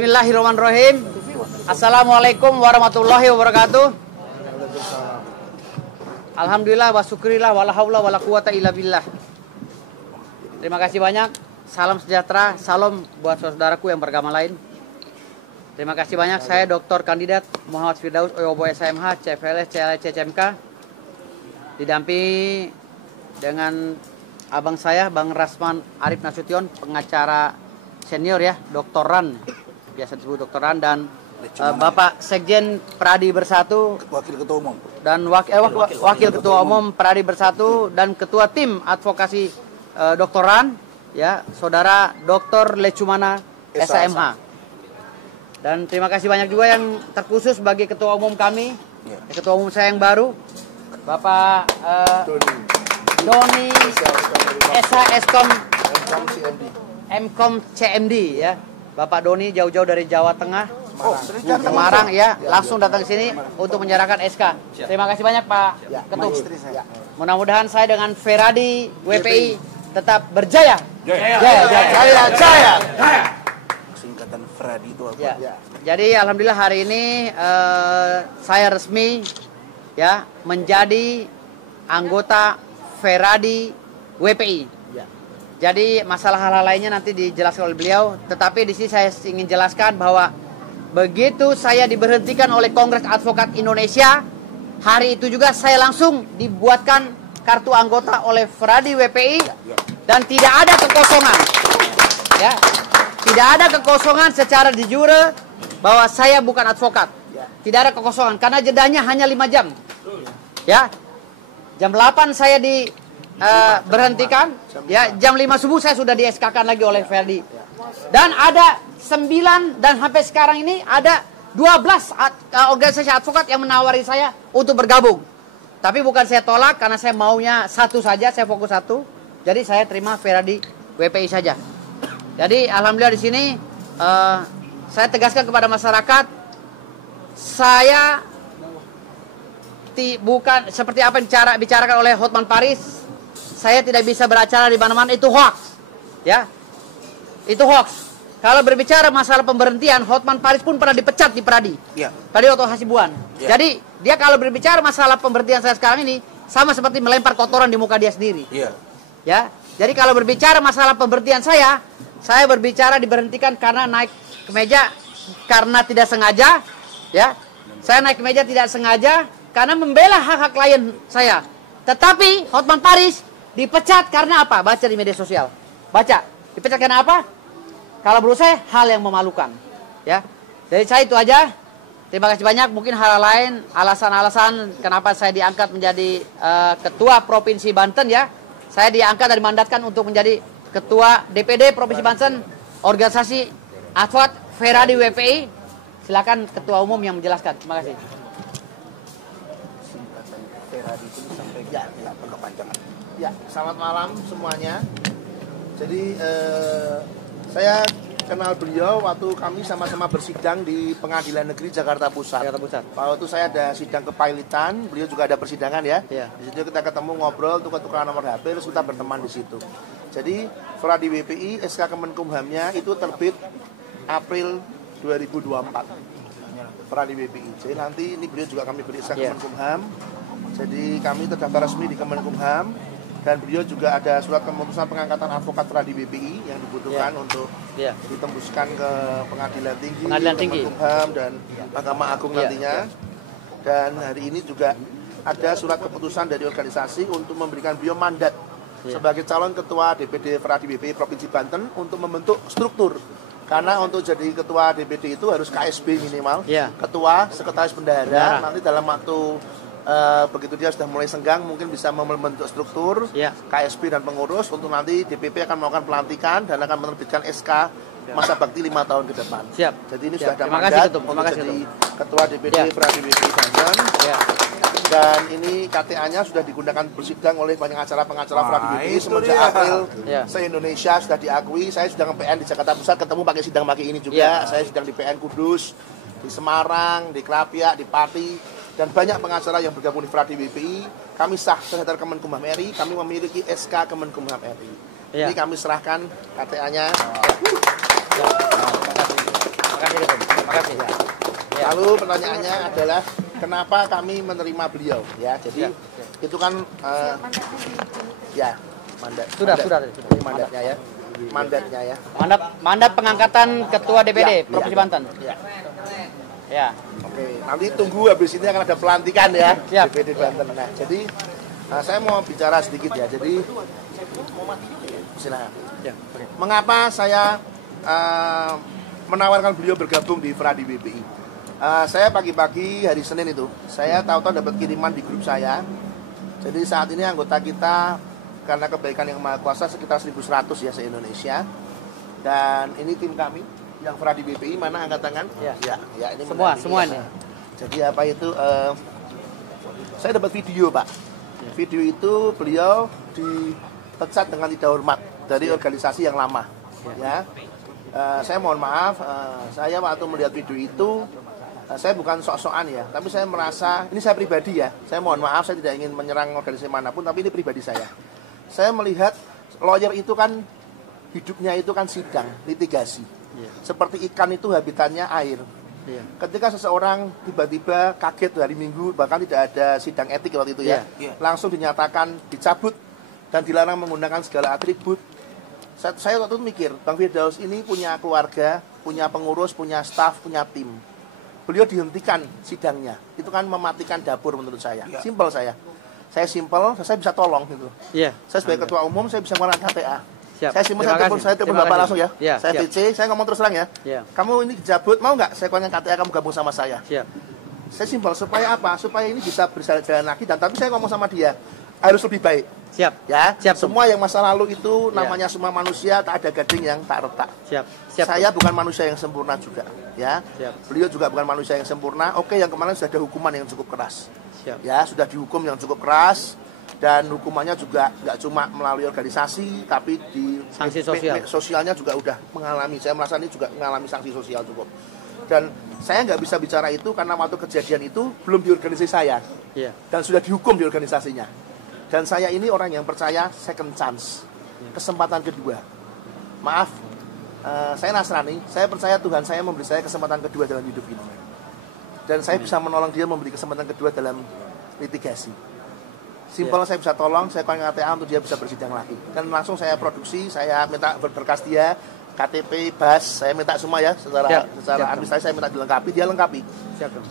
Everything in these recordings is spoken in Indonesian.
Bismillahirrahmanirrahim. Assalamualaikum warahmatullahi wabarakatuh. Alhamdulillah wa syukrillah wala haula wala quwata illa billah. Terima kasih banyak. Salam sejahtera, salam buat saudaraku yang beragama lain. Terima kasih banyak. Saya Dr. Kandidat Muhammad Firdaus Oyobo SMH, CFLS, CLS, CCMK. Didampingi dengan abang saya, Bang Rasman Arif Nasution, pengacara senior ya, doktoran, biasa disebut doktoran, dan Bapak Sekjen Pradi Bersatu, Wakil Ketua Umum, dan Wakil Ketua Umum Pradi Bersatu, dan Ketua Tim Advokasi Doktoran, ya, Saudara Dr. Lecumana SMH. Dan terima kasih banyak juga yang terkhusus bagi Ketua Umum kami, Ketua Umum saya yang baru, Bapak Doni Mkom CMD ya. Bapak Doni jauh-jauh dari Jawa Tengah, Semarang ya, langsung datang ke sini untuk menyerahkan SK. Terima kasih banyak Pak Ketum. Mudah-mudahan saya dengan Feradi WPI tetap berjaya. Jaya. Singkatan Feradi itu apa? Ya. Jadi alhamdulillah hari ini saya resmi ya menjadi anggota Feradi WPI. Jadi masalah hal-hal lainnya nanti dijelaskan oleh beliau. Tetapi di sini saya ingin jelaskan bahwa begitu saya diberhentikan oleh Kongres Advokat Indonesia, hari itu juga saya langsung dibuatkan kartu anggota oleh Feradi WPI dan tidak ada kekosongan. Ya, tidak ada kekosongan secara de jure bahwa saya bukan advokat. Tidak ada kekosongan karena jedanya hanya 5 jam. Ya, jam 8 saya berhentikan, ya, jam 5 subuh saya sudah di SK-kan lagi oleh Ferdi. Dan ada 9 dan sampai sekarang ini ada 12 organisasi advokat yang menawari saya untuk bergabung. Tapi bukan saya tolak karena saya maunya satu saja, saya fokus satu. Jadi saya terima Ferdi WPI saja. Jadi alhamdulillah di sini saya tegaskan kepada masyarakat, saya bukan seperti apa yang bicarakan oleh Hotman Paris. Saya tidak bisa beracara di mana-mana, itu hoax. Ya. Itu hoax. Kalau berbicara masalah pemberhentian, Hotman Paris pun pernah dipecat di Pradi. Ya. Pradi Oto Hasibuan. Ya. Jadi, dia kalau berbicara masalah pemberhentian saya sekarang ini sama seperti melempar kotoran di muka dia sendiri. Ya. Ya. Jadi kalau berbicara masalah pemberhentian saya berbicara diberhentikan karena naik ke meja karena tidak sengaja, ya. Saya naik ke meja tidak sengaja karena membela hak-hak klien saya. Tetapi Hotman Paris dipecat karena apa? Baca di media sosial. Baca. Dipecat karena apa? Kalau menurut saya hal yang memalukan. Ya. Jadi saya itu aja. Terima kasih banyak. Mungkin hal lain, alasan-alasan kenapa saya diangkat menjadi ketua Provinsi Banten ya. Saya diangkat dan dimandatkan untuk menjadi ketua DPD Provinsi Banten, organisasi advokat Feradi WPI. Silakan ketua umum yang menjelaskan. Terima kasih. Ya, selamat malam semuanya. Jadi saya kenal beliau waktu kami sama-sama bersidang di Pengadilan Negeri Jakarta Pusat. Waktu itu saya ada sidang kepailitan, beliau juga ada persidangan ya. Di situ kita ketemu ngobrol, tukar-tukaran nomor HP, terus kita berteman di situ. Jadi Feradi WPI SK Kemenkumhamnya itu terbit April 2024. Feradi WPI. Jadi nanti ini beliau juga kami beri SK Kemenkumham. Jadi kami terdaftar resmi di Kemenkumham dan beliau juga ada surat keputusan pengangkatan advokat Feradi WPI yang dibutuhkan untuk ditembuskan ke Pengadilan Tinggi, Kemenkumham dan Mahkamah Agung nantinya. Dan hari ini juga ada surat keputusan dari organisasi untuk memberikan beliau mandat sebagai calon ketua DPD Feradi WPI Provinsi Banten untuk membentuk struktur. Karena untuk jadi ketua DPD itu harus KSB minimal, ketua, sekretaris bendahara. Nanti dalam waktu begitu dia sudah mulai senggang mungkin bisa membentuk struktur KSB dan pengurus untuk nanti DPP akan melakukan pelantikan dan akan menerbitkan SK masa bakti 5 tahun ke depan. Jadi ini sudah ada mandat untuk jadi ketua DPD Feradi WPI Banten. Dan ini KTA-nya sudah digunakan bersidang oleh banyak pengacara Feradi WPI semenjak April se-Indonesia sudah diakui. Saya sudah nge-PN di Jakarta Pusat ketemu pakai sidang pakai ini juga. Saya sidang di PN Kudus, di Semarang, di Kelapiak, di Pati. Dan banyak pengacara yang bergabung di Feradi WPI. Kami sah terhadap Kemenkumham RI. Kami memiliki SK Kemenkumham RI. Ini kami serahkan KTA-nya. Makasih, Ketum. Makasih. Ya. Lalu pertanyaannya adalah kenapa kami menerima beliau ya. Jadi itu kan ya mandat. Sudah. Ini mandatnya ya. Mandatnya ya. Mandat pengangkatan Ketua DPD Provinsi Banten. Ya. Ya. Oke, nanti tunggu habis ini akan ada pelantikan ya. Siap. DPD Banten. Nah, jadi saya mau bicara sedikit ya. Jadi silakan. Ya. Mengapa saya menawarkan beliau bergabung di Fradi BPI? Saya pagi-pagi hari Senin itu, saya tahu-tahu dapat kiriman di grup saya. Jadi saat ini anggota kita karena kebaikan yang Maha Kuasa sekitar 1.100 ya se-Indonesia. Dan ini tim kami yang Fradi BPI, mana angkat tangan? Ya. Ya ini Semuanya. Jadi apa itu? Saya dapat video Pak. Video itu beliau dipecat dengan tidak hormat dari organisasi yang lama. Ya. Saya mohon maaf, saya waktu melihat video itu saya bukan sok-sokan ya, tapi saya merasa, ini saya pribadi ya, saya mohon maaf, saya tidak ingin menyerang organisasi manapun, tapi ini pribadi saya. Saya melihat lawyer itu kan hidupnya itu kan sidang, litigasi. Seperti ikan itu habitatnya air. Ketika seseorang tiba-tiba kaget hari Minggu, bahkan tidak ada sidang etik waktu itu ya, langsung dinyatakan dicabut dan dilarang menggunakan segala atribut. Saya waktu itu mikir, Bang Firdaus ini punya keluarga, punya pengurus, punya staf, punya tim. Beliau dihentikan sidangnya. Itu kan mematikan dapur menurut saya. Simpel saya. Saya simpel, saya bisa tolong gitu. Saya sebagai ketua umum, saya bisa mengeluarkan KTA. Siap. Saya simpel, saya telepon Bapak langsung ya. Saya VC, saya ngomong terus terang ya. Kamu ini dicabut, mau nggak saya keluarkan KTA, kamu gabung sama saya? Saya simpel, supaya apa? Supaya ini bisa berjalan lagi. Dan tapi saya ngomong sama dia, harus lebih baik. Siap. Semua yang masa lalu itu namanya semua manusia, tak ada gading yang tak retak. Siap. Saya bukan manusia yang sempurna juga, ya. Beliau juga bukan manusia yang sempurna. Oke, yang kemarin sudah ada hukuman yang cukup keras. Ya, sudah dihukum yang cukup keras dan hukumannya juga nggak cuma melalui organisasi, tapi di sanksi sosial. Sosialnya juga udah mengalami. Saya merasa ini juga mengalami sanksi sosial cukup. Dan saya nggak bisa bicara itu karena waktu kejadian itu belum di organisasi saya, dan sudah dihukum di organisasinya. Dan saya ini orang yang percaya second chance, kesempatan kedua. Maaf, saya Nasrani, saya percaya Tuhan saya memberi saya kesempatan kedua dalam hidup ini. Dan saya bisa menolong dia memberi kesempatan kedua dalam litigasi. Simpel, saya bisa tolong, saya keluarkan KTA untuk dia bisa bersidang lagi. Dan langsung saya produksi, saya minta berkas dia, KTP, BAS, saya minta semua ya, secara administrasi saya minta dilengkapi, dia lengkapi.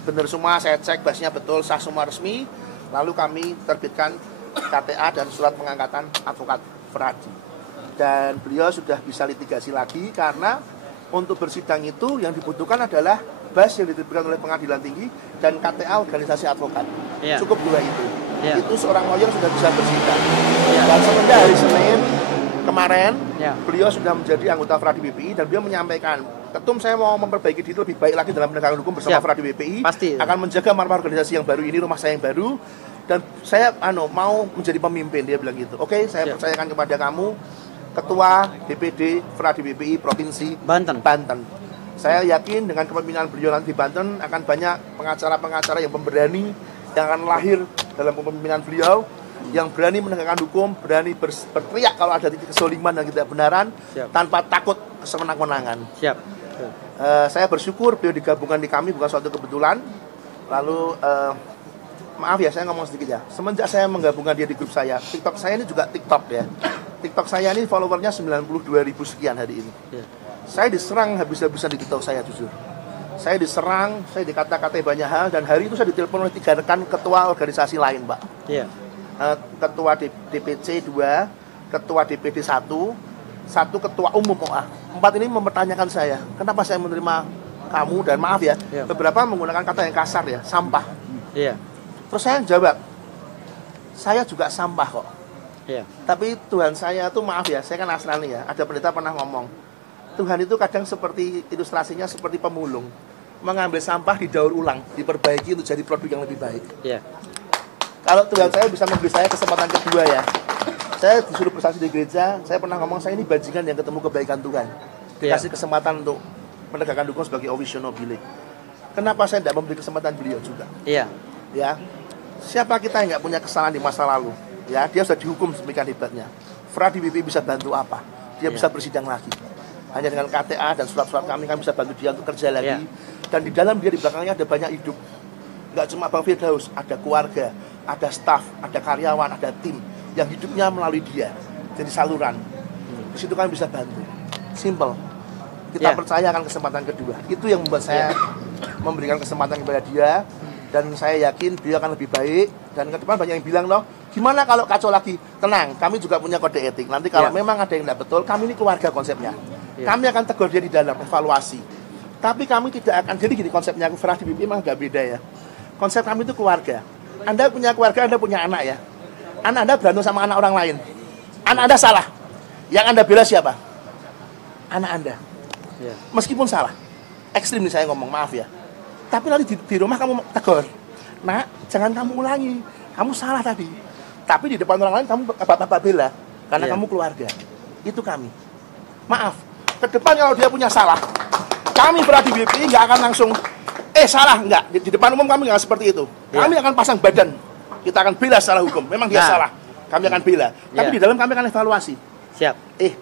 Benar semua, saya cek BAS-nya betul, sah semua resmi, lalu kami terbitkan KTA dan surat pengangkatan advokat Fradi. Dan beliau sudah bisa litigasi lagi karena untuk bersidang itu yang dibutuhkan adalah BAS yang diterbitkan oleh pengadilan tinggi dan KTA organisasi advokat. Cukup dua itu. Itu seorang lawyer sudah bisa bersidang. Dan semenjak hari Senin kemarin beliau sudah menjadi anggota Fradi BPI dan beliau menyampaikan, Ketum, saya mau memperbaiki diri lebih baik lagi dalam penegakan hukum bersama Fradi BPI. Akan menjaga marwah organisasi yang baru ini, rumah saya yang baru. Dan saya mau menjadi pemimpin, dia bilang gitu. Oke, saya percayakan kepada kamu, Ketua DPD Fradi BPI Provinsi Banten. Saya yakin dengan kepemimpinan beliau nanti di Banten akan banyak pengacara-pengacara yang pemberani yang akan lahir dalam kepemimpinan beliau, yang berani menegakkan hukum, berani berteriak kalau ada titik kesoliman dan ketidakbenaran tanpa takut kesemenang-menangan. Saya bersyukur beliau digabungkan di kami, bukan suatu kebetulan. Lalu maaf ya, saya ngomong sedikit ya. Semenjak saya menggabungkan dia di grup saya, TikTok saya ini juga TikTok ya. TikTok saya ini followernya 92.000 sekian hari ini. Saya diserang habis-habisan di TikTok saya, jujur. Saya diserang, saya dikata-katai banyak hal, dan hari itu saya ditelepon oleh 3 rekan ketua organisasi lain, Pak. Ketua DPC 2, ketua DPD 1, satu ketua umum OA. 4 ini mempertanyakan saya, kenapa saya menerima kamu, dan maaf ya, beberapa menggunakan kata yang kasar ya, sampah. Terus saya jawab, saya juga sampah kok. Tapi Tuhan saya tuh, maaf ya, saya kan Nasrani ya. Ada pendeta pernah ngomong, Tuhan itu kadang seperti ilustrasinya seperti pemulung, mengambil sampah, didaur ulang, diperbaiki untuk jadi produk yang lebih baik. Kalau Tuhan saya bisa memberi saya kesempatan kedua ya. Saya disuruh bersaksi di gereja, saya pernah ngomong, saya ini bajingan yang ketemu kebaikan Tuhan. Dikasih kesempatan untuk menegakkan hukum sebagai officio nobile. Kenapa saya tidak memberi kesempatan beliau juga? Ya, siapa kita yang nggak punya kesalahan di masa lalu? Ya, dia sudah dihukum sedemikian hebatnya. Fradi BPI bisa bantu apa? Dia bisa bersidang lagi. Hanya dengan KTA dan surat-surat kami bisa bantu dia untuk kerja lagi. Ya. Dan di dalam dia, di belakangnya ada banyak hidup. Nggak cuma Bang Firdaus, ada keluarga, ada staf, ada karyawan, ada tim yang hidupnya melalui dia. Jadi saluran. Di situ kami bisa bantu. Simple. Kita percayakan kesempatan kedua. Itu yang membuat saya memberikan kesempatan kepada dia. Dan saya yakin beliau akan lebih baik. Dan ke depan banyak yang bilang, loh, gimana kalau kacau lagi? Tenang, kami juga punya kode etik. Nanti kalau memang ada yang tidak betul, kami ini keluarga konsepnya. Kami akan tegur dia di dalam evaluasi. Tapi kami tidak akan, jadi gini konsepnya Fradi BP memang agak beda ya. Konsep kami itu keluarga. Anda punya keluarga, Anda punya anak ya. Anak Anda berantem sama anak orang lain. Anak Anda salah. Yang Anda bela siapa? Anak Anda. Meskipun salah. Ekstrim nih saya ngomong, maaf ya. Tapi nanti di rumah kamu tegur. Nak, jangan kamu ulangi. Kamu salah tadi. Tapi di depan orang lain kamu bapak bela. Karena kamu keluarga. Itu kami. Maaf. Ke depan kalau dia punya salah, kami Fradi BP nggak akan langsung salah, enggak. Di depan umum kami nggak seperti itu. Kami akan pasang badan. Kita akan bela secara hukum. Memang dia salah. Kami akan bela. Tapi di dalam kami akan evaluasi. Siap.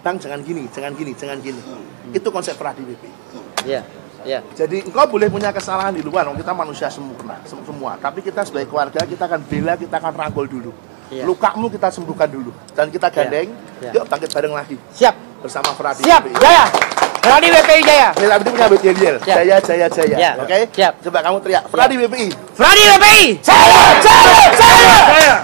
Bang, jangan gini, jangan gini, jangan gini. Itu konsep Fradi BP. Iya. Ya. Jadi engkau boleh punya kesalahan di luar, kita manusia sempurna, semua. Tapi kita sebagai keluarga, kita akan bela, kita akan rangkul dulu. Ya. Lukamu kita sembuhkan dulu. Dan kita gandeng, yuk bangkit bareng lagi. Siap. Bersama Fradi. Siap, BP. Jaya. Fradi BPI Jaya. Fradi punya BPI. Jaya, jaya, jaya. Ya. Oke? Siap. Coba kamu teriak, Fradi BPI. Fradi BPI. Jaya, jaya, jaya.